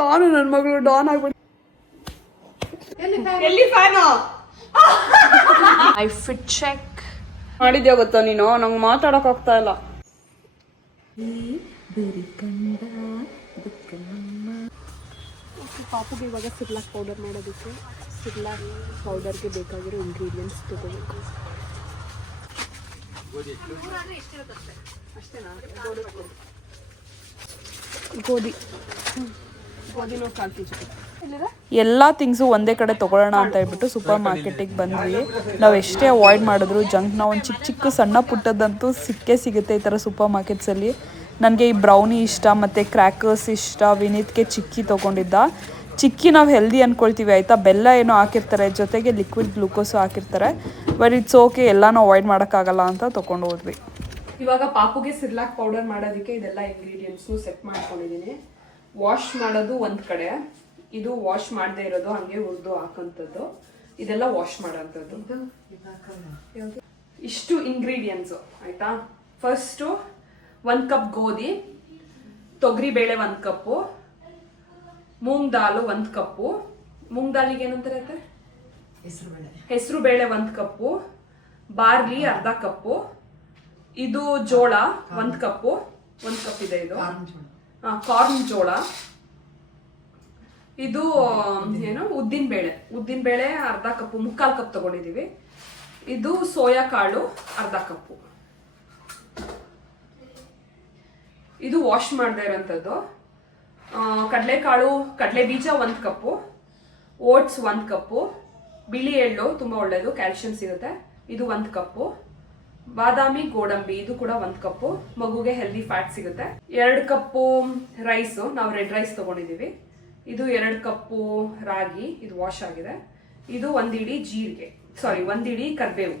ನಾನು ನನ್ನ ಮಗಳು ಡಾನ್ ಆಗ್ಬಿಟ್ಟು ಎಲ್ಲಿ ಫ್ಯಾನು ಐ ಫಿಟ್ ಚೆಕ್ ಮಾಡಿದ್ಯಾ ಗೊತ್ತಾ ನೀನು? ನಂಗೆ ಮಾತಾಡಕ್ ಆಗ್ತಾ ಇಲ್ಲ. ಪಾಪುಗೆ ಇವಾಗ ಸಿರ್ಲಾಕ್ ಪೌಡರ್ ಮಾಡೋದಕ್ಕೆ ಸಿರ್ಲಾಕ್ ಪೌಡರ್ಗೆ ಬೇಕಾಗಿರೋ ಇಂಗ್ರೀಡಿಯೆಂಟ್ಸ್ ತಗೋಬೇಕು. ಗೋಧಿನೂ ಎಲ್ಲ ಥಿಂಗ್ಸು ಒಂದೇ ಕಡೆ ತೊಗೊಳ್ಳೋಣ ಅಂತ ಹೇಳ್ಬಿಟ್ಟು ಸೂಪರ್ ಮಾರ್ಕೆಟಿಗೆ ಬಂದ್ವಿ. ನಾವು ಎಷ್ಟೇ ಅವಾಯ್ಡ್ ಮಾಡಿದ್ರು ಜಂಕ್ನ ಒಂದು ಚಿಕ್ಕ ಚಿಕ್ಕ ಸಣ್ಣ ಪುಟ್ಟದಂತೂ ಸಿಗುತ್ತೆ ಈ ಥರ ಸೂಪರ್ ಮಾರ್ಕೆಟ್ಸಲ್ಲಿ. ನನಗೆ ಈ ಬ್ರೌನಿ ಇಷ್ಟ ಮತ್ತು ಕ್ರ್ಯಾಕರ್ಸ್ ಇಷ್ಟ. ವಿನೀತ್ಗೆ ಚಿಕ್ಕಿ ತೊಗೊಂಡಿದ್ದ. ಚಿಕ್ಕಿ ನಾವು ಹೆಲ್ದಿ ಅಂದ್ಕೊಳ್ತೀವಿ ಆಯಿತಾ, ಬೆಲ್ಲ ಏನೋ ಹಾಕಿರ್ತಾರೆ, ಜೊತೆಗೆ ಲಿಕ್ವಿಡ್ ಗ್ಲೂಕೋಸು ಹಾಕಿರ್ತಾರೆ. ಬಟ್ ಇಟ್ಸ್ ಓಕೆ, ಎಲ್ಲನೂ ಅವಾಯ್ಡ್ ಮಾಡೋಕ್ಕಾಗಲ್ಲ ಅಂತ ತೊಗೊಂಡು ಹೋದ್ವಿ. ಇವಾಗ ಪಾಪುಗೆ ಸಿರ್ಲಾಕ್ ಪೌಡರ್ ಮಾಡೋದಕ್ಕೆ ಇದೆಲ್ಲ ಇಂಗ್ರೀಡಿಯೆಂಟ್ಸ್ನು ಸೆಟ್ ಮಾಡ್ಕೊಂಡಿದ್ದೀನಿ. ವಾಶ್ ಮಾಡೋದು ಒಂದು ಕಡೆ, ಇದು ವಾಶ್ ಮಾಡದೇ ಇರೋದು ಹಂಗೆ ಹುರಿದು ಹಾಕೋಂಥದ್ದು, ಇದೆಲ್ಲ ವಾಶ್ ಮಾಡೋಂಥದ್ದು. ಇಷ್ಟು ಇಂಗ್ರೀಡಿಯೆಂಟ್ಸು ಆಯಿತಾ. ಫಸ್ಟು 1 ಕಪ್ ಗೋಧಿ, ತೊಗರಿಬೇಳೆ 1 ಕಪ್ಪು, ಮೂಂಗ್ ದಾಲು 1 ಕಪ್ಪು, ಮೂಂಗ್ ದಾಲಿಗೆ ಏನಂತಾರೆ? ಹೆಸರು ಬೇಳೆ 1 ಕಪ್ಪು, ಬಾರ್ಲಿ ಅರ್ಧ ಕಪ್ಪು, ಇದು ಜೋಳ 1 ಕಪ್ಪು, 1 ಕಪ್ ಇದೆ ಇದು. ಕಾರ್ನ್ ಜೋಳ, ಇದು ಏನು ಉದ್ದಿನ ಬೇಳೆ ಅರ್ಧ ಕಪ್ಪು, 3/4 ಕಪ್ ತಗೊಂಡಿದೀವಿ. ಇದು ಸೋಯಾ ಕಾಳು ಅರ್ಧ ಕಪ್ಪು. ಇದು ವಾಶ್ ಮಾಡದೇ ಇರೋಂಥದ್ದು. ಕಡಲೆ ಬೀಜ 1 ಕಪ್ಪು, ಓಟ್ಸ್ 1 ಕಪ್ಪು, ಬಿಳಿ ಎಳ್ಳು ತುಂಬಾ ಒಳ್ಳೇದು, ಕ್ಯಾಲ್ಸಿಯಂ ಸಿಗುತ್ತೆ, ಇದು 1 ಕಪ್ಪು, ಬಾದಾಮಿ ಗೋಡಂಬಿ ಇದು ಕೂಡ 1 ಕಪ್ಪು, ಮಗುಗೆ ಹೆಲ್ದಿ ಫ್ಯಾಟ್ ಸಿಗುತ್ತೆ. 2 ಕಪ್ಪು ರೈಸ್, ನಾವು ರೆಡ್ ರೈಸ್ ತಗೊಂಡಿದೀವಿ. ಇದು 2 ಕಪ್ಪು ರಾಗಿ, ಇದು ವಾಶ್ ಆಗಿದೆ. ಇದು 1 ಇಡಿ ಜೀರಿಗೆ, 1 ಇಡಿ ಕರ್ಬೇವು,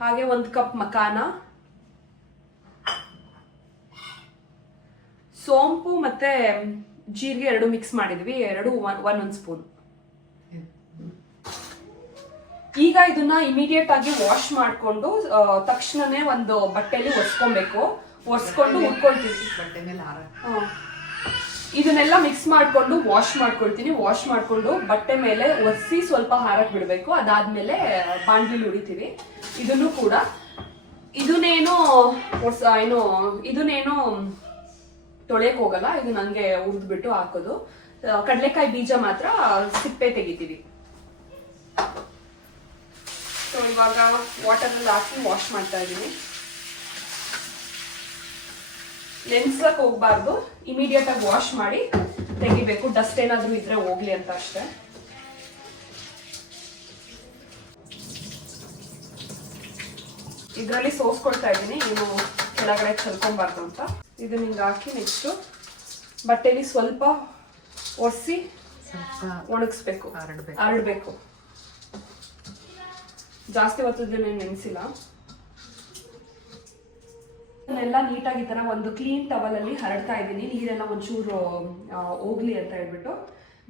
ಹಾಗೆ 1 ಕಪ್ ಮಕಾನ, ಸೋಂಪು ಮತ್ತೆ ಜೀರಿಗೆ 2 ಮಿಕ್ಸ್ ಮಾಡಿದ್ವಿ, 1 ಸ್ಪೂನ್. ಈಗ ಇದನ್ನ ಇಮಿಡಿಯೇಟ್ ಆಗಿ ವಾಶ್ ಮಾಡ್ಕೊಂಡು ತಕ್ಷಣನೇ ಒಂದು ಬಟ್ಟೆಯಲ್ಲಿ ಒರೆಸ್ಕೊಬೇಕು. ಒರೆಸ್ಕೊಂಡು ಉಟ್ಕೊಳ್ತೀವಿ. ಇದನ್ನೆಲ್ಲ ಮಿಕ್ಸ್ ಮಾಡ್ಕೊಂಡು ವಾಶ್ ಮಾಡ್ಕೊಳ್ತೀನಿ. ವಾಶ್ ಮಾಡ್ಕೊಂಡು ಬಟ್ಟೆ ಮೇಲೆ ಒರೆಸಿ ಸ್ವಲ್ಪ ಹಾರಕ್ ಬಿಡಬೇಕು. ಅದಾದ್ಮೇಲೆ ಬಾಂಡ್ಲಿ ಉಡಿತೀವಿ. ಇದನ್ನು ಕೂಡ ಇದನ್ನೇನು ತೊಳೆಯಕ್ ಹೋಗಲ್ಲ, ಇದು ನಂಗೆ ಹುರಿದ್ಬಿಟ್ಟು ಹಾಕೋದು. ಕಡಲೆಕಾಯಿ ಬೀಜ ಮಾತ್ರ ಸಿಪ್ಪೆ ತೆಗಿತೀವಿ. ಸೊ ಇವಾಗ ವಾಟರಲ್ಲಿ ಹಾಕಿ ವಾಶ್ ಮಾಡ್ತಾ ಇದ್ದೀನಿ. ನೆನ್ಸಕ್ ಹೋಗ್ಬಾರ್ದು, ಇಮಿಡಿಯೇಟ್ ಆಗಿ ವಾಶ್ ಮಾಡಿ ತೆಗಿಬೇಕು. ಡಸ್ಟ್ ಏನಾದ್ರೂ ಇದ್ರೆ ಹೋಗ್ಲಿ ಅಂತ ಅಷ್ಟೇ. ಇದರಲ್ಲಿ ಸೋಸ್ಕೊಳ್ತಾ ಇದ್ದೀನಿ, ಇನ್ನು ಕೆಳಗಡೆ ಚೆಲ್ಕೊಂಬಾರ್ದು ಅಂತ. ಇದನ್ನ ಹಿಂಗೆ ಹಾಕಿ ನೆಕ್ಸ್ಟ್ ಬಟ್ಟೆಲಿ ಸ್ವಲ್ಪ ಒರೆಸಿ ಒಣಗಿಸ್ಬೇಕು, ಹರಡ್ಬೇಕು. ಜಾಸ್ತಿ ಹೊತ್ತಿದ್ದೇನೆ ನೆನೆಸಿಲ್ಲ. ಇದನ್ನೆಲ್ಲ ನೀಟಾಗಿ ಈ ತರ ಒಂದು ಕ್ಲೀನ್ ಟವಲ್ ಅಲ್ಲಿ ಹರಡ್ತಾ ಇದ್ದೀನಿ. ನೀರೆಲ್ಲ ಒಂಚೂರು ಹೋಗ್ಲಿ ಅಂತ ಹೇಳ್ಬಿಟ್ಟು.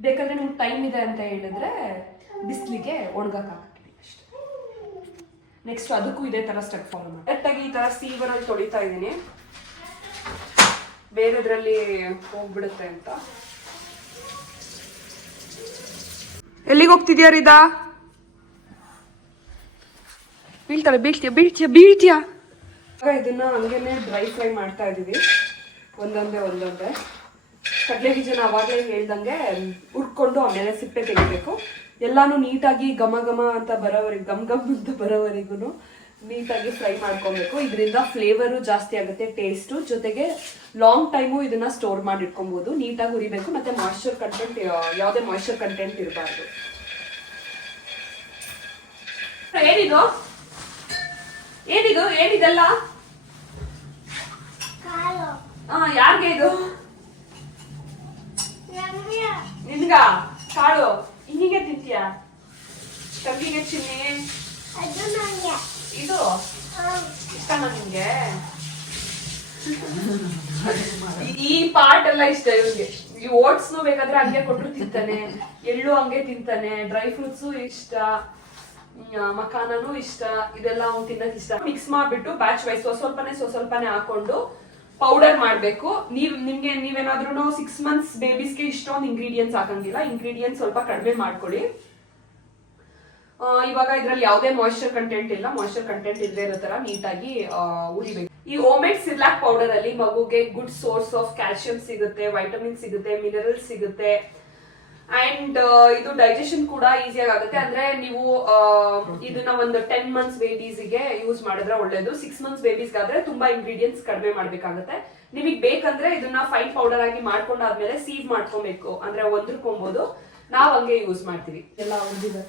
ಬೇಕಾದ್ರೆ ನಿಮ್ಗೆ ಟೈಮ್ ಇದೆ ಅಂತ ಹೇಳಿದ್ರೆ ಬಿಸಿಲಿಗೆ ಒಣಗಕ್ಕೆ ಹಾಕ್ತೀನಿ ಅಷ್ಟೇ. ನೆಕ್ಸ್ಟ್ ಅದಕ್ಕೂ ಇದೇ ತರ ಸ್ಟೆಪ್ ಫಾಲೋ ಮಾಡಿ. ಕರೆಕ್ಟಾಗಿ ಈ ತರ ಸೀವರಲ್ಲಿ ತೊಳಿತಾ ಇದ್ದೀನಿ, ಬೇರೆದ್ರಲ್ಲಿ ಹೋಗ್ಬಿಡುತ್ತೆ ಅಂತ. ಎಲ್ಲಿಗೆ ಹೋಗ್ತಿದ್ಯಾ ರೀದಾ? ಬೀಳ್ತೀಯಾ. ಇದನ್ನ ಹಂಗೇನೆ ಡ್ರೈ ಫ್ರೈ ಮಾಡ್ತಾ ಇದೀವಿ, ಒಂದೊಂದೇ. ಕಡಲೆ ಬೀಜನ ಅವಾಗಲೇ ಹೇಳ್ದಂಗೆ ಹುರ್ಕೊಂಡು ಆಮೇಲೆ ಸಿಪ್ಪೆ ತೆಗಿಬೇಕು. ಎಲ್ಲಾನು ನೀಟಾಗಿ ಘಮ ಅಂತ ಬರೋವರೆಗೂ ನೀಟಾಗಿ ಫ್ರೈ ಮಾಡ್ಕೊಬೇಕು. ಇದರಿಂದ ಫ್ಲೇವರು ಜಾಸ್ತಿ ಆಗುತ್ತೆ, ಟೇಸ್ಟು, ಜೊತೆಗೆ ಲಾಂಗ್ ಟೈಮು ಇದನ್ನ ಸ್ಟೋರ್ ಮಾಡಿ ಇಟ್ಕೊಬಹುದು. ನೀಟಾಗಿ ಹುರಿಬೇಕು, ಮತ್ತೆ ಯಾವುದೇ ಮಾಯಿಶ್ಚರ್ ಕಂಟೆಂಟ್ ಇರಬಾರ್ದು. ಏನಿದೆಲ್ಲ? ಯಾರಿಗೆ ಇದು? ನಿನ್ಗ ಕಾಳು ಹಿಂಗೆ ತಿಂತೀಯ? ತಂಗಿಗೆ ಚಿನ್ನಿ ಇದು ಇಷ್ಟನ ನಿಮ್ಗೆ? ಈ ಪಾರ್ಟ್ ಎಲ್ಲ ಇಷ್ಟ ಇವ್ರಿಗೆ. ಈ ಓಟ್ಸ್ನು ಬೇಕಾದ್ರೆ ಹಂಗೆ ಕೊಟ್ಟರು ತಿಂತಾನೆ, ಎಳ್ಳು ಹಂಗೆ ತಿಂತಾನೆ, ಡ್ರೈ ಫ್ರೂಟ್ಸು ಇಷ್ಟ, ಮಖಾನೂ ಇಷ್ಟ. ಇದೆಲ್ಲ ಅವ್ನು ತಿನ್ನಕ್ ಇಷ್ಟ. ಮಿಕ್ಸ್ ಮಾಡ್ಬಿಟ್ಟು ಬ್ಯಾಚ್ ವೈಸ್ ಸ್ವಲ್ಪನೇ ಹಾಕೊಂಡು ಪೌಡರ್ ಮಾಡಬೇಕು. ನೀವೇನಾದ್ರೂ 6 months ಬೇಬೀಸ್ಗೆ ಇಷ್ಟೊಂದು ಇಂಗ್ರೀಡಿಯೆಂಟ್ಸ್ ಹಾಕಂಗಿಲ್ಲ. ಇಂಗ್ರೀಡಿಯೆಂಟ್ಸ್ ಸ್ವಲ್ಪ ಕಡಿಮೆ ಮಾಡ್ಕೊಳ್ಳಿ. ಇವಾಗ ಇದ್ರಲ್ಲಿ ಯಾವುದೇ ಮಾಯಿಶ್ಚರ್ ಕಂಟೆಂಟ್ ಇಲ್ಲ. ಮಾಯಿಶ್ಚರ್ ಕಂಟೆಂಟ್ ಇಲ್ಲದೆ ಇರೋ ತರ ನೀಟಾಗಿ ಉರಿಬೇಕು. ಈ ಹೋಮ್ಮೇಡ್ ಸಿರ್ಲಾಕ್ ಪೌಡರ್ ಅಲ್ಲಿ ಮಗುಗೆ ಗುಡ್ ಸೋರ್ಸ್ ಆಫ್ ಕ್ಯಾಲ್ಸಿಯಂ ಸಿಗುತ್ತೆ, ವೈಟಮಿನ್ ಸಿಗುತ್ತೆ, ಮಿನರಲ್ಸ್ ಸಿಗುತ್ತೆ ಅಂಡ್ ಇದು ಡೈಜೆಷನ್ ಕೂಡ ಈಸಿಯಾಗಿ ಆಗುತ್ತೆ. ಅಂದ್ರೆ ನೀವು ಇದನ್ನ ಒಂದು 10 months ಬೇಬೀಸ್ಗೆ ಯೂಸ್ ಮಾಡಿದ್ರೆ ಒಳ್ಳೇದು. 6 months ಬೇಬೀಸ್ಗಾದ್ರೆ ತುಂಬಾ ಇಂಗ್ರೀಡಿಯೆಂಟ್ಸ್ ಕಡಿಮೆ ಮಾಡ್ಬೇಕಾಗುತ್ತೆ. ನಿಮಗೆ ಬೇಕಂದ್ರೆ ಇದನ್ನ ಫೈನ್ ಪೌಡರ್ ಆಗಿ ಮಾಡ್ಕೊಂಡಾದ್ಮೇಲೆ ಸೀವ್ ಮಾಡ್ಕೊಬೇಕು, ಅಂದ್ರೆ ಒಂದ್ರಕೊಬಹುದು. ನಾವ್ ಹಂಗೆ ಯೂಸ್ ಮಾಡ್ತೀವಿ. ಎಲ್ಲ ಉಳಿದಿದೆ.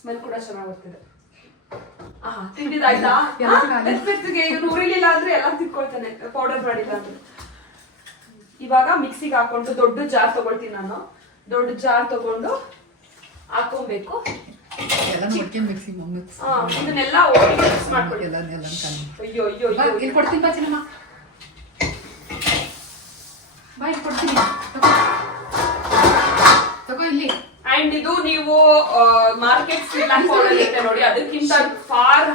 ಸ್ಮೆಲ್ ಕೂಡ ಚೆನ್ನಾಗಿ ಬರ್ತಿದೆ. ತಿಂದಿದ್ದಾಯ್ತಾ? ಇವನು ಉರಿಲಿಲ್ಲ ಅಂದ್ರೆ ಎಲ್ಲ ತಿಳ್ಕೊಳ್ತಾನೆ, ಪೌಡರ್ ಮಾಡಿಲ್ಲ ಅಂದ್ರೆ. ಇವಾಗ ಮಿಕ್ಸಿಗೆ ಹಾಕೊಂಡು ದೊಡ್ಡ ಜಾರ್ ತಗೊಳ್ತೀನಿ ನಾನು. ದೊಡ್ಡ ಜಾರ್ ತಗೊಂಡು ಹಾಕೊಬೇಕು. ಇದನ್ನೆಲ್ಲ ಮಿಕ್ಸ್ ಮಾಡ್ಕೊಳ್ಳಿ. ಅಯ್ಯೋ ಅಯ್ಯೋ ಇಲ್ಲಿ ಕೊಡ್ತೀನಿ ಬಾ ಚಿನ್ನಮ್ಮ, ಬಾ ಇಲ್ಲಿ ಕೊಡ್ತೀನಿ ತಗೋ ಇಲ್ಲಿ. ಅಂಡ್ ಇದು ನೀವು ಮಾರ್ಕೆಟ್ ಸಿರ್ಲಾಕ್ ಪೌಡರ್ ಇದೆ ನೋಡಿ, ಅದಕ್ಕಿಂತ ಫಾರ್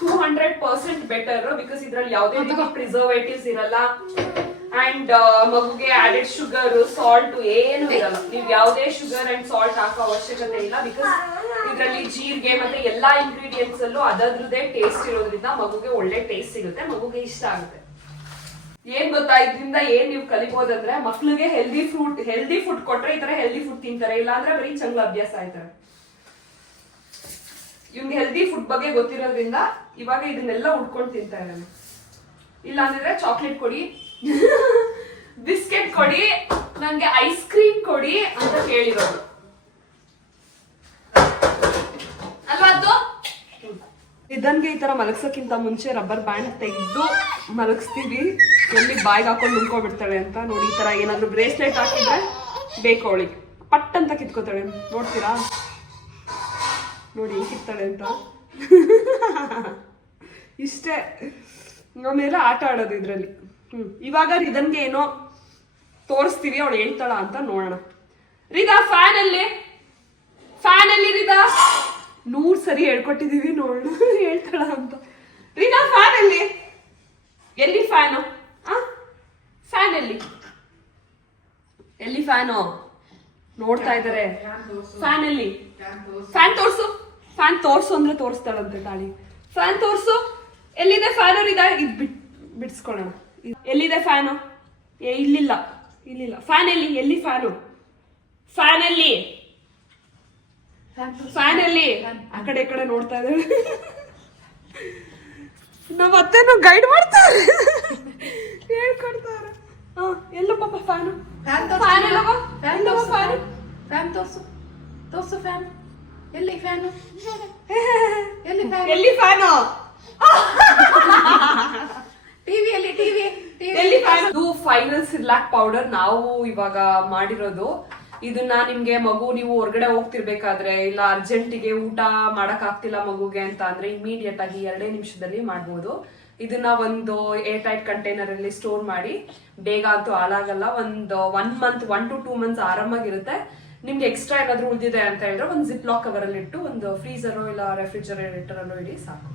200% ಬೆಟರ್. ಬಿಕಾಸ್ ಇದ್ರಲ್ಲಿ ಯಾವುದೇ ರೀತಿ ಪ್ರಿಸರ್ವೇಟಿವ್ಸ್ ಇರಲ್ಲ ಅಂಡ್ ಮಗುಗೆ ಆಡೆಡ್ ಶುಗರ್, ಸಾಲ್ಟ್ ಏನು ಇರಲ್ಲ. ನೀವು ಯಾವುದೇ ಶುಗರ್ ಅಂಡ್ ಸಾಲ್ಟ್ ಹಾಕೋ ಅವಶ್ಯಕತೆ ಇಲ್ಲ. ಬಿಕಾಸ್ ಇದರಲ್ಲಿ ಜೀರಿಗೆ ಮತ್ತೆ ಎಲ್ಲಾ ಇಂಗ್ರೀಡಿಯೆಂಟ್ಸ್ ಅಲ್ಲೂ ಅದರದ್ದೇ ಟೇಸ್ಟ್ ಇರೋದ್ರಿಂದ ಮಗುಗೆ ಒಳ್ಳೆ ಟೇಸ್ಟ್ ಸಿಗುತ್ತೆ, ಮಗುಗೆ ಇಷ್ಟ ಆಗುತ್ತೆ. ಏನ್ ಗೊತ್ತಾ, ಇದರಿಂದ ಏನ್ ನೀವು ಕಲಿಬಹುದಂದ್ರೆ ಮಕ್ಳಿಗೆ ಹೆಲ್ದಿ ಫುಡ್ ಕೊಟ್ರೆ ಈ ತರ ಹೆಲ್ದಿ ಫುಡ್ ತಿಂತಾರೆ. ಇಲ್ಲ ಅಂದ್ರೆ ಬರೀ ಚಂಗ್ಲ ಅಭ್ಯಾಸ ಆಯ್ತಾರೆ. ಇವ್ನಿಗೆ ಹೆಲ್ದಿ ಫುಡ್ ಬಗ್ಗೆ ಗೊತ್ತಿರೋದ್ರಿಂದ ಇವಾಗ ಇದನ್ನೆಲ್ಲ ಉಡ್ಕೊಂಡು ತಿಂತಾ ಇದ್ದಾನೆ. ಇಲ್ಲ ಅಂದ್ರೆ ಚಾಕ್ಲೇಟ್ ಕೊಡಿ, ಬಿಸ್ಕೆಟ್ ಕೊಡಿ, ನಂಗೆ ಐಸ್ ಕ್ರೀಮ್ ಕೊಡಿ ಅಂತ ಕೇಳಿರೋದು ಅಲ್ವಾ. ಅದು ಇದನ್ಗೆ ಈ ತರ ಮಲಗ್ಸಕ್ಕಿಂತ ಮುಂಚೆ ರಬ್ಬರ್ ಬ್ಯಾಂಡ್ ತೆಗೆದು ಮಲಗಿಸ್ತೀವಿ, ಎಲ್ಲಿ ಬಾಯ್ಗೆ ಹಾಕೊಂಡು ನುಂದ್ಕೊಬಿಡ್ತಾಳೆ ಅಂತ. ನೋಡಿ, ಈ ತರ ಏನಾದ್ರು ಬ್ರೇಸ್ಲೆಟ್ ಹಾಕಿದ್ರೆ ಬೇಕು ಅವಳಿಗೆ, ಪಟ್ ಅಂತ ಕಿತ್ಕೋತಾಳೆ. ನೋಡ್ತೀರಾ ನೋಡಿ ಹೆಂಗ್ ಕಿತ್ತಾಳೆ ಅಂತ. ಇಷ್ಟೇ, ಆಮೇಲೆ ಆಟ ಆಡೋದು ಇದ್ರಲ್ಲಿ. ಇವಾಗ ರಿದನ್ಗೆ ಏನೋ ತೋರಿಸ್ತೀವಿ, ಅವಳು ಹೇಳ್ತಾಳ ಅಂತ ನೋಡೋಣ. ರಿದಾ ಫ್ಯಾನ್ ಅಲ್ಲಿ ರಿದಾ 100 ಸರಿ ಹೇಳ್ಕೊಟ್ಟಿದೀವಿ, ನೋಡೋಣ ಹೇಳ್ತಾಳ ಅಂತ. ರಿದಾ ಫ್ಯಾನ್ ಅಲ್ಲಿ, ಎಲ್ಲಿ ಫ್ಯಾನು? ಫ್ಯಾನ್ ಎಲ್ಲಿ ಫ್ಯಾನು? ನೋಡ್ತಾ ಇದಾರೆ. ಫ್ಯಾನ್ ಎಲ್ಲಿ? ಫ್ಯಾನ್ ತೋರ್ಸು, ಫ್ಯಾನ್ ತೋರ್ಸು ಅಂದ್ರೆ ತೋರಿಸ್ತಾಳಂತೆ ತಾಳಿ. ಫ್ಯಾನ್ ತೋರ್ಸು, ಎಲ್ಲಿದೆ ಫ್ಯಾನ್? ರಿದಾ ಇದು ಬಿಡ್ಸ್ಕೊಳ್ಳೋಣ. ಎಲ್ಲಿದೆ ಫ್ಯಾನು? ಇಲ್ಲಿಲ್ಲ. ಫ್ಯಾನ್ ಎಲ್ಲಿ ಫ್ಯಾನು? ಫ್ಯಾನ್ ಅಲ್ಲಿ ಆ ಕಡೆ ಈ ಕಡೆ ನೋಡ್ತಾ ಇದ್ದಾಳೆ. ನಮ್ಮ ಅತ್ತೆನೂ ಗೈಡ್ ಮಾಡ್ತಾರೆ, ಹೇಳ್ಕೊಡ್ತಾರೆ. ಎಲ್ಲ ಪಾಪ ಫ್ಯಾನು? ಫ್ಯಾನ್ ತೋರ್ಸು. ಫ್ಯಾನ್ ಎಲ್ಲಿ? ಫ್ಯಾನು ಎಲ್ಲಿ ಫ್ಯಾನು? ಇದು ಫೈನಲ್ ಸಿರ್ಲಾಕ್ ಪೌಡರ್ ನಾವು ಇವಾಗ ಮಾಡಿರೋದು. ಇದನ್ನ ನಿಮ್ಗೆ ಮಗು ನೀವು ಹೊರಗಡೆ ಹೋಗ್ತಿರ್ಬೇಕಾದ್ರೆ, ಇಲ್ಲ ಅರ್ಜೆಂಟಿಗೆ ಊಟ ಮಾಡಕ್ ಆಗ್ತಿಲ್ಲ ಮಗುಗೆ ಅಂತ ಅಂದ್ರೆ ಇಮಿಡಿಯೇಟ್ ಆಗಿ 2 ನಿಮಿಷದಲ್ಲಿ ಮಾಡ್ಬೋದು. ಇದನ್ನ ಒಂದು ಏರ್ ಟೈಟ್ ಕಂಟೈನರ್ ಅಲ್ಲಿ ಸ್ಟೋರ್ ಮಾಡಿ, ಬೇಗ ಅಂತೂ ಹಾಳಾಗಲ್ಲ. ಒಂದು 1 month 1 to 2 months ಆರಾಮಾಗಿರುತ್ತೆ. ನಿಮ್ಗೆ ಎಕ್ಸ್ಟ್ರಾ ಏನಾದ್ರು ಉಳಿದಿದೆ ಅಂತ ಹೇಳಿದ್ರೆ ಒಂದು ಜಿಪ್ ಲಾಕ್ ಕವರ್ ಅಲ್ಲಿ ಇಟ್ಟು ಒಂದು ಫ್ರೀಸರ್ ಇಲ್ಲ ರೆಫ್ರಿಜರೇಟರ್ ಅಲ್ಲೋ ಇಡಿ ಸಾಕು.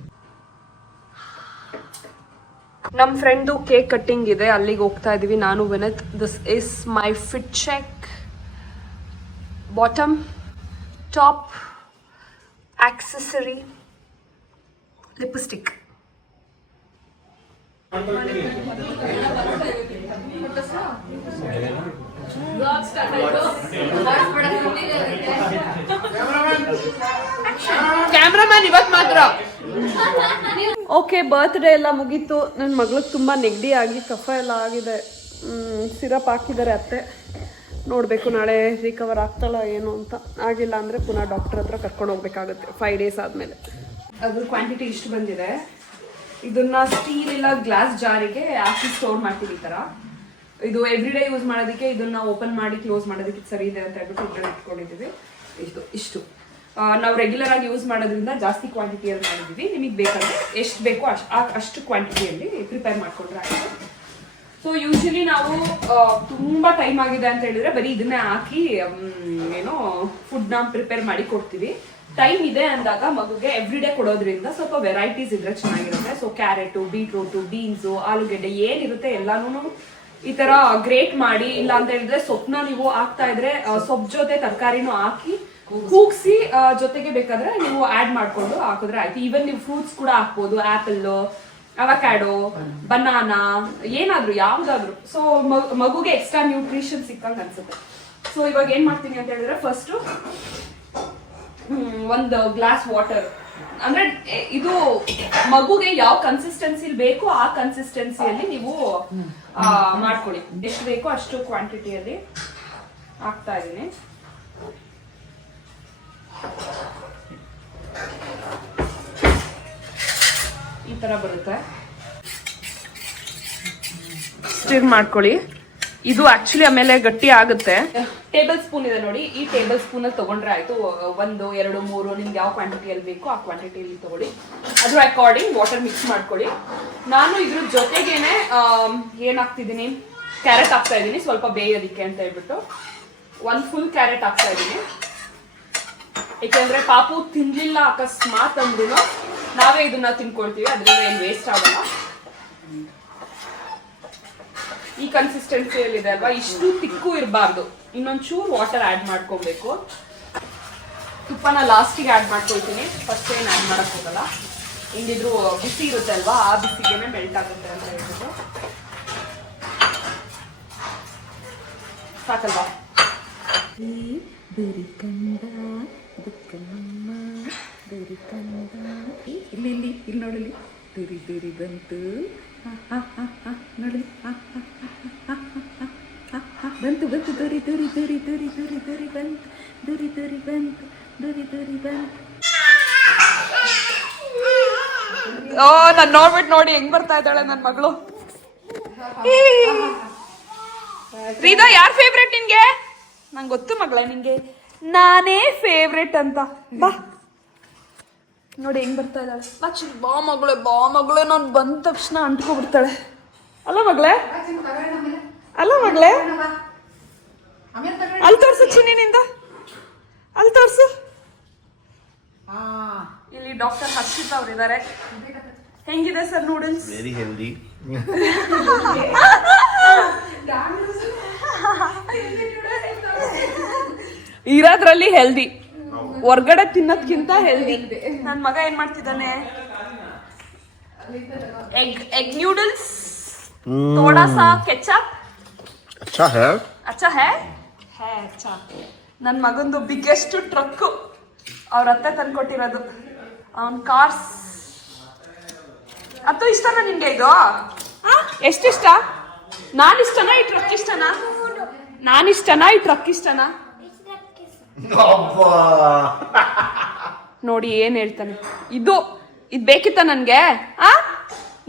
ನಮ್ ಫ್ರೆಂಡು ಕೇಕ್ ಕಟ್ಟಿಂಗ್ ಇದೆ, ಅಲ್ಲಿಗೆ ಹೋಗ್ತಾ ಇದೀವಿ ನಾನು Vinath. This is my fit check. Bottom, top, accessory, lipstick. Cameraman ಇವತ್ತು ಮಾತ್ರ. ಓಕೆ, ಬರ್ತ್ಡೇ ಎಲ್ಲ ಮುಗೀತು. ನನ್ನ ಮಗಳಿಗೆ ತುಂಬ ನೆಗಡಿ ಆಗಿ ಕಫ ಎಲ್ಲ ಆಗಿದೆ. ಸಿರಪ್ ಹಾಕಿದ್ದಾರೆ ಅತ್ತೆ. ನೋಡಬೇಕು ನಾಳೆ ರಿಕವರ್ ಆಗ್ತಾಳ ಏನು ಅಂತ. ಆಗಿಲ್ಲ ಅಂದರೆ ಪುನಃ ಡಾಕ್ಟರ್ ಹತ್ರ ಕರ್ಕೊಂಡು ಹೋಗ್ಬೇಕಾಗುತ್ತೆ 5 days ಆದಮೇಲೆ. ಅದ್ರ ಕ್ವಾಂಟಿಟಿ ಇಷ್ಟು ಬಂದಿದೆ. ಇದನ್ನ ಸ್ಟೀಲ್ ಇಲ್ಲ ಗ್ಲಾಸ್ ಜಾರಿಗೆ ಹಾಕಿ ಸ್ಟೋರ್ ಮಾಡ್ತೀವಿ ಈ ಥರ. ಇದು ಎವ್ರಿ ಡೇ ಯೂಸ್ ಮಾಡೋದಕ್ಕೆ, ಇದನ್ನ ಓಪನ್ ಮಾಡಿ ಕ್ಲೋಸ್ ಮಾಡೋದಕ್ಕೆ ಸರಿ ಇದೆ ಅಂತ ಹೇಳ್ಬಿಟ್ಟು ಇದ್ರಲ್ಲಿ ಇಟ್ಕೊಂಡಿದ್ದೀವಿ. ಇಷ್ಟು ನಾವು ರೆಗ್ಯುಲರ್ ಆಗಿ ಯೂಸ್ ಮಾಡೋದ್ರಿಂದ ಜಾಸ್ತಿ ಕ್ವಾಂಟಿಟಿಯಲ್ಲಿ ಮಾಡಿದ್ದೀವಿ. ನಿಮಗೆ ಬೇಕಾದ್ರೆ ಎಷ್ಟು ಬೇಕೋ ಅಷ್ಟು ಕ್ವಾಂಟಿಟಿಯಲ್ಲಿ ಪ್ರಿಪೇರ್ ಮಾಡ್ಕೊಂಡ್ರೆ ಆಗುತ್ತೆ. ಸೊ ಯೂಶಲಿ ನಾವು ತುಂಬ ಟೈಮ್ ಆಗಿದೆ ಅಂತ ಹೇಳಿದ್ರೆ ಬರೀ ಇದನ್ನೇ ಹಾಕಿ ಏನೋ ಫುಡ್ನ ಪ್ರಿಪೇರ್ ಮಾಡಿ ಕೊಡ್ತೀವಿ. ಟೈಮ್ ಇದೆ ಅಂದಾಗ ಮಗುಗೆ ಎವ್ರಿ ಡೇ ಕೊಡೋದ್ರಿಂದ ಸ್ವಲ್ಪ ವೆರೈಟೀಸ್ ಇದ್ರೆ ಚೆನ್ನಾಗಿರುತ್ತೆ. ಸೊ ಕ್ಯಾರೆಟು, ಬೀಟ್ರೂಟು, ಬೀನ್ಸು, ಆಲೂಗೆಡ್ಡೆ ಏನಿರುತ್ತೆ ಎಲ್ಲಾನು ಈ ತರ ಗ್ರೇಟ್ ಮಾಡಿ, ಇಲ್ಲ ಅಂತ ಹೇಳಿದ್ರೆ ಸೊಪ್ಪನ್ನ ನೀವು ಹಾಕ್ತಾ ಇದ್ರೆ ಸೊಪ್ಪು ಜೊತೆ ತರಕಾರಿನೂ ಹಾಕಿ ಕೂಗ್ಸಿ ಜೊತೆಗೆ ಬೇಕಾದ್ರೆ ನೀವು ಆಡ್ ಮಾಡ್ಕೊಂಡು ಹಾಕಿದ್ರೆ ಆಯ್ತು. ಈವನ್ ನೀವು ಫ್ರೂಟ್ಸ್ ಕೂಡ ಹಾಕ್ಬೋದು, ಆಪಲ್, ಅವಕ್ಯಾಡೋ, ಬನಾನಾ, ಏನಾದ್ರು ಯಾವ್ದಾದ್ರು. ಸೊ ಮಗುಗೆ ಎಕ್ಸ್ಟ್ರಾ ನ್ಯೂಟ್ರಿಷನ್ ಸಿಕ್ಕಂಗೆ ಅನ್ಸುತ್ತೆ. ಸೊ ಇವಾಗ ಏನ್ ಮಾಡ್ತೀನಿ ಅಂತ ಹೇಳಿದ್ರೆ ಫಸ್ಟ್ ಒಂದು ಗ್ಲಾಸ್ ವಾಟರ್, ಅಂದ್ರೆ ಇದು ಮಗುಗೆ ಯಾವ ಕನ್ಸಿಸ್ಟೆನ್ಸಿ ಬೇಕು ಆ ಕನ್ಸಿಸ್ಟೆನ್ಸಿಯಲ್ಲಿ ನೀವು ಮಾಡ್ಕೊಳ್ಳಿ. ಎಷ್ಟು ಬೇಕೋ ಅಷ್ಟು ಕ್ವಾಂಟಿಟಿಯಲ್ಲಿ ಹಾಕ್ತಾ ಇದೀನಿ. ಈ ತರ ಬರುತ್ತೆ. ಸ್ಟಿರ್ ಮಾಡ್ಕೊಳ್ಳಿ. ಇದು ಆಕ್ಚುಲಿ ಆಮೇಲೆ ಗಟ್ಟಿ ಆಗುತ್ತೆ. ಟೇಬಲ್ ಸ್ಪೂನ್ ಇದೆ ನೋಡಿ, ಈ ಟೇಬಲ್ ಸ್ಪೂನ್ ಅಲ್ಲಿ ತಗೊಂಡ್ರೆ ಆಯ್ತು. 1, 2, 3 ನಿಮ್ಗೆ ಯಾವ ಕ್ವಾಂಟಿಟಿಯಲ್ಲಿ ಬೇಕೋ ಆ ಕ್ವಾಂಟಿಟಿಯಲ್ಲಿ ತಗೊಳ್ಳಿ. ಅದ್ರ ಅಕಾರ್ಡಿಂಗ್ ವಾಟರ್ ಮಿಕ್ಸ್ ಮಾಡ್ಕೊಳ್ಳಿ. ನಾನು ಇದ್ರ ಜೊತೆಗೇನೆ ಏನ್ ಹಾಕ್ತಿದ್ದೀನಿ, ಕ್ಯಾರೆಟ್ ಹಾಕ್ತಾ ಇದ್ದೀನಿ ಸ್ವಲ್ಪ ಬೇಯೋದಿಕ್ಕೆ ಅಂತ ಹೇಳ್ಬಿಟ್ಟು. 1 ಫುಲ್ ಕ್ಯಾರೆಟ್ ಹಾಕ್ತಾ ಇದ್ದೀನಿ. ಯಾಕೆಂದ್ರೆ ಪಾಪು ತಿನ್ಲಿಲ್ಲ ಅಕಸ್ಮಾತ್ ಅಂದ್ರೂ ನಾವೇ ಇದನ್ನ ತಿನ್ಕೊಳ್ತೀವಿ, ಅದರಿಂದ ಏನು ವೇಸ್ಟ್ ಆಗಲ್ಲ. ಈ ಕನ್ಸಿಸ್ಟೆನ್ಸಿಯಲ್ಲಿ ಇದೆ ಅಲ್ವಾ, ಇಷ್ಟು ತಿಕ್ಕು ಇರಬಾರ್ದು. ಇನ್ನೊಂಚೂರು ವಾಟರ್ ಆಡ್ ಮಾಡ್ಕೊಬೇಕು. ತುಪ್ಪನ ಲಾಸ್ಟಿಗೆ ಆಡ್ ಮಾಡ್ಕೊಳ್ತೀನಿ, ಫಸ್ಟ್ ಏನು ಆಡ್ ಮಾಡಕ್ ಹೋಗಲ್ಲ. ಹಿಂಗಿದ್ರು ಬಿಸಿ ಇರುತ್ತೆ ಅಲ್ವಾ, ಆ ಬಿಸಿಗೆನೆ ಮೆಲ್ಟ್ ಆಗುತ್ತೆ ಅಂತ ಹೇಳ್ಬಿಟ್ಟು. ಸಾಕಲ್ವಾ? ಇಲ್ಲಿ ನೋಡಲಿ, ತುರಿ ಬಂತು ನೋಡಿ, ಬಂತು ತುರಿ ಬಂತು. ಓ ನಾನು ನೋಡ್ಬಿಟ್ಟು ನೋಡಿ ಹೆಂಗ್ ಬರ್ತಾ ಇದ್ದಾಳೆ ನನ್ನ ಮಗಳು. ರೀದಾ ಯಾರ್ ಫೇವ್ರೆಟ್ ನಿನ್ಗೆ? ನಂಗೆ ಗೊತ್ತು ಮಗಳೇ, ನಿಂಗೆ ನಾನೇ ಫೇವ್ರೆಟ್ ಅಂತ. ಬಾ ನೋಡಿ ಹೆಂಗ್ ಬರ್ತಾ ಇದ್ದಾಳೆ. ಬಾ ಮಗಳೇ ನಾನು ಬಂದ ತಕ್ಷಣ ಅಂಟ್ಕೊಬಿಡ್ತಾಳೆ. ಅಲ್ಲ ಮಗಳೇ ಅಲ್ಲಿ ತೋರ್ಸು ಚಿನ್ನಿನಿಂದ, ಅಲ್ಲಿ ತೋರ್ಸು. ಇಲ್ಲಿ ಡಾಕ್ಟರ್ ಹರ್ಷಿತ್ ಅವ್ರು ಇದ್ದಾರೆ. ಹೆಂಗಿದೆ ಸರ್ ನೂಡಲ್ಸ್? Very healthy. ಇರೋದ್ರಲ್ಲಿ ಹೆಲ್ದಿ, ಹೊರ್ಗಡೆ ತಿನ್ನೋದ್ಕಿಂತ ಹೆಲ್ದಿ. ನನ್ ಮಗ ಏನ್ ಮಾಡ್ತಿದ್ದಾನೆ, ಎಗ್ ನ್ಯೂಡಲ್ಸ್, थोड़ा सा केचप. अच्छा है. अच्छा है अच्छा. ನನ್ನ ಮಗಂದು ಬಿಗ್ಗೆಸ್ಟ್ ಟ್ರಕ್ ಅವ್ರ ಅತ್ತೆ ತಂದ್ಕೊಟ್ಟಿರೋದು. ಅವನ್ ಕಾರ್ಸ್ ಅದು ಇಷ್ಟನಾ ನಿನ್ಗೆ? ಇದು ಎಷ್ಟಿಷ್ಟ? ನಾನಿಷ್ಟನಾ ಈ ಟ್ರಕ್ ಇಷ್ಟನಾ? ನಾನಿಷ್ಟನಾ ಈ ಟ್ರಕ್ ಇಷ್ಟನಾ? ನೋಡಿ ಏನ್ ಹೇಳ್ತಾನೆ. ಇದು ಬೇಕಿತ್ತ ನನ್ಗೆ?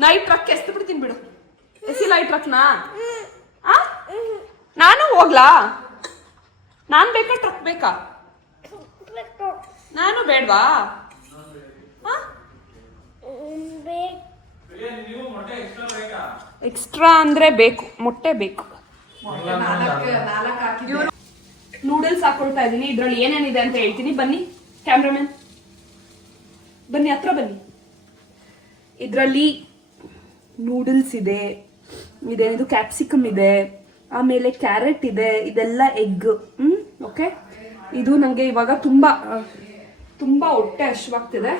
ನಾ ಈ ಟ್ರಕ್ ಎಸ್ದು ಬಿಡ್ತೀನಿ ಬಿಡು. ಎಸಿಲ್ಲ ಈ ಟ್ರಕ್ನಾ? ನಾನು ಹೋಗ್ಲಾ? ನಾನ್ ಬೇಕಾ ಟ್ರಕ್ ಬೇಕಾ? ನಾನು ಬೇಡ್ವಾ? ಎಕ್ಸ್ಟ್ರಾ ಅಂದ್ರೆ ಬೇಕು, ಮೊಟ್ಟೆ ಬೇಕು. ನೂಡಲ್ಸ್ ಹಾಕೊಳ್ತಾ ಇದೀನಿ. ಇದ್ರಲ್ಲಿ ಏನೇನಿದೆ ಅಂತ ಹೇಳ್ತೀನಿ. ಬನ್ನಿ ಕ್ಯಾಮ್ರಾಮನ್, ಬನ್ನಿ ಹತ್ರ ಬನ್ನಿ. ಇದ್ರಲ್ಲಿ ನೂಡಲ್ಸ್ ಇದೆ, ಇದೇನಿದು ಕ್ಯಾಪ್ಸಿಕಮ್ ಇದೆ, ಆಮೇಲೆ ಕ್ಯಾರೆಟ್ ಇದೆ, ಇದೆಲ್ಲ ಎಗ್. ಓಕೆ, ಇದು ನಂಗೆ ಇವಾಗ ತುಂಬಾ ತುಂಬಾ ಹೊಟ್ಟೆ ಹಶ್ವಾಗ್ತಿದೆ,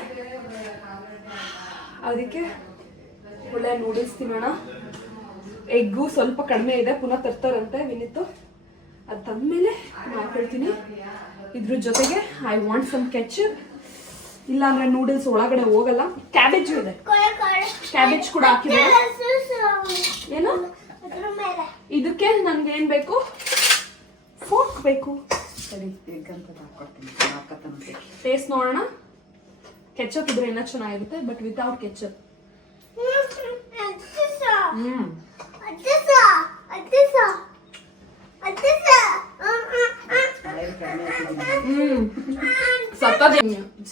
ಅದಕ್ಕೆ ಒಳ್ಳೆ ನೂಡಲ್ಸ್ ತಿನ್ನೋಣ. ಎಗ್ಗು ಸ್ವಲ್ಪ ಕಡಿಮೆ ಇದೆ, ಪುನಃ ತರ್ತಾರಂತೆ ವಿನಿತ್ತು. ಅದು ತಂದ್ಮೇಲೆ ಹಾಕೊಳ್ತೀನಿ. ಇದ್ರ ಜೊತೆಗೆ ಐ ವಾಂಟ್ ಸಮ್ ಕೆಚಪ್, ಇಲ್ಲ ಅಂದ್ರೆ ನೂಡಲ್ಸ್ ಒಳಗಡೆ ಹೋಗಲ್ಲ. ಕ್ಯಾಬೇಜ್ ಇದೆ, ಕ್ಯಾಬೇಜ್ ಕೂಡ ಹಾಕಿದೆ. ಏನು ಇದಕ್ಕೆ ನನ್ಗೆ ಏನ್ ಬೇಕು? ಫೋರ್ಕ್ ಬೇಕು. ಟೇಸ್ಟ್ ನೋಡೋಣ. ಕೆಚಪ್ ಇದ್ರೆ ಇನ್ನೂ ಚೆನ್ನಾಗಿರುತ್ತೆ, ಬಟ್ ವಿತೌಟ್ ಕೆಚಪ್.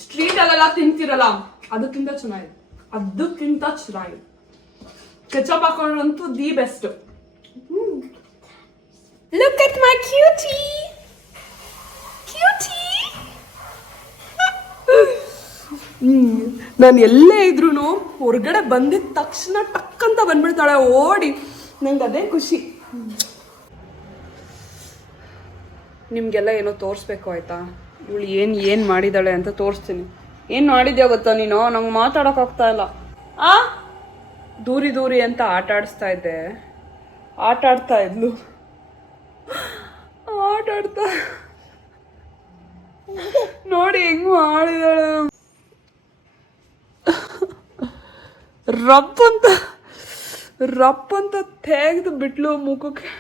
ಸ್ಟ್ರೀಟ್ ಅಲ್ಲೆಲ್ಲ ತಿಂತಿರಲ್ಲ ಅದಕ್ಕಿಂತ ಚೆನ್ನಾಗಿದೆ, ಅದಕ್ಕಿಂತ ಚೆನ್ನಾಗಿದೆ. ಕೆಚಪ್ ಹಾಕೊಂಡ್ರಂತೂ the best. Look at my cutie. ನಾನು ಎಲ್ಲೇ ಇದ್ರೂ ಹೊರಗಡೆ ಬಂದಿದ ತಕ್ಷಣ ಟಕ್ ಅಂತ ಬಂದ್ಬಿಡ್ತಾಳೆ ಓಡಿ. ನಂಗೆ ಅದೇ ಖುಷಿ. ನಿಮಗೆಲ್ಲ ಏನೋ ತೋರಿಸ್ಬೇಕು ಆಯ್ತಾ, ಇವಳು ಏನು ಮಾಡಿದಾಳೆ ಅಂತ ತೋರಿಸ್ತೀನಿ. ಏನು ಮಾಡಿದ್ಯಾ ಗೊತ್ತಾ ನೀನು? ನಂಗೆ ಮಾತಾಡೋಕ್ಕಾಗ್ತಾ ಇಲ್ಲ. ದೂರಿ ಅಂತ ಆಟ ಆಡ್ತಾ ಇದ್ಲು. ನೋಡಿ ಹೆಂಗ್ ಮಾಡಿದಾಳೆ. ರಪ್ ಅಂತ ತೆಗೆದು ಬಿಟ್ಲು ಮುಖಕ್ಕೆ.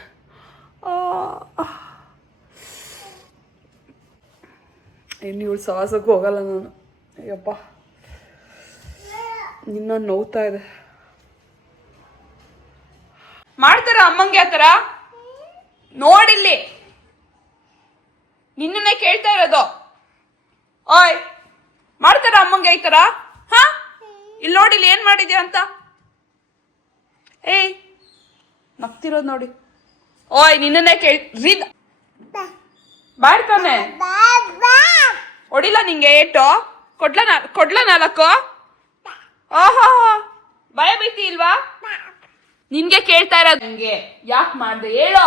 ಇನ್ನು ಇವಳು ಸಾಹಸಕ್ಕೆ ಹೋಗಲ್ಲ ನಾನು. ಅಯ್ಯಪ್ಪ, ನಿನ್ನ ನೋವ್ತಾ ಇದೆ. ಮಾಡ್ತಾರ ಅಮ್ಮಂಗೆ ಆ ಥರ? ನೋಡಿಲ್ಲಿ, ನಿನ್ನೇ ಕೇಳ್ತಾ ಇರೋದು. ಓಯ್, ಮಾಡ್ತಾರ ಅಮ್ಮಂಗೆ ಈ ಥರ? ಇಲ್ಲಿ ನೋಡಿಲ್ಲಿ ಏನ್ ಮಾಡಿದ್ಯಾ ಅಂತ. ಏಯ್, ನಗ್ತಿರೋದು ನೋಡಿ. ಓಯ್, ನಿನ್ನೇ ರೀದ ಬಾಡ್ತಾನೆ. ಹೊಡಿಲ್ಲ ನಿಂಗೆ ಏಟು? ಕೊಡ್ಲ 4? ಓಹೋ, ಭಯ ಬೀತಿ ಇಲ್ವಾ? ನಿನ್ಗೆ ಕೇಳ್ತಾ ಇರೋದು. ನಿಂಗೆ ಯಾಕೆ ಮಾಡ್ದೆ ಹೇಳೋ.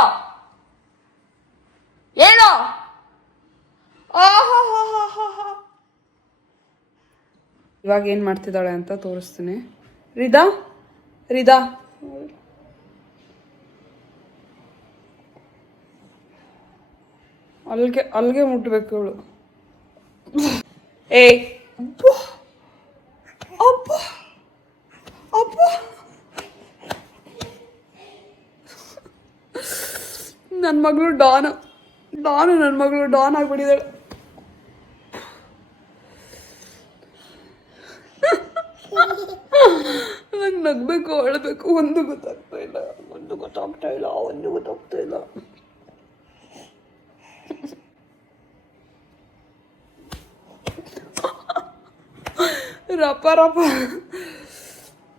ಓಹೋ, ಇವಾಗ ಏನ್ ಮಾಡ್ತಿದ್ದಾಳೆ ಅಂತ ತೋರಿಸ್ತೀನಿ. ರಿದಾ ಅಲ್ಲಿಗೆ ಮುಟ್ಬೇಕು ಇವಳು. ಏ ಅಪ್ಪ ನನ್ನ ಮಗಳು ಡಾನ್ ಆಗ್ಬಿಟ್ಟಿದ್ದಾಳೆ. ನಂಗೆ ನಗ್ಬೇಕು ಅಳಬೇಕು ಒಂದು ಗೊತ್ತಾಗ್ತಾ ಇಲ್ಲ. ರಪ್ಪ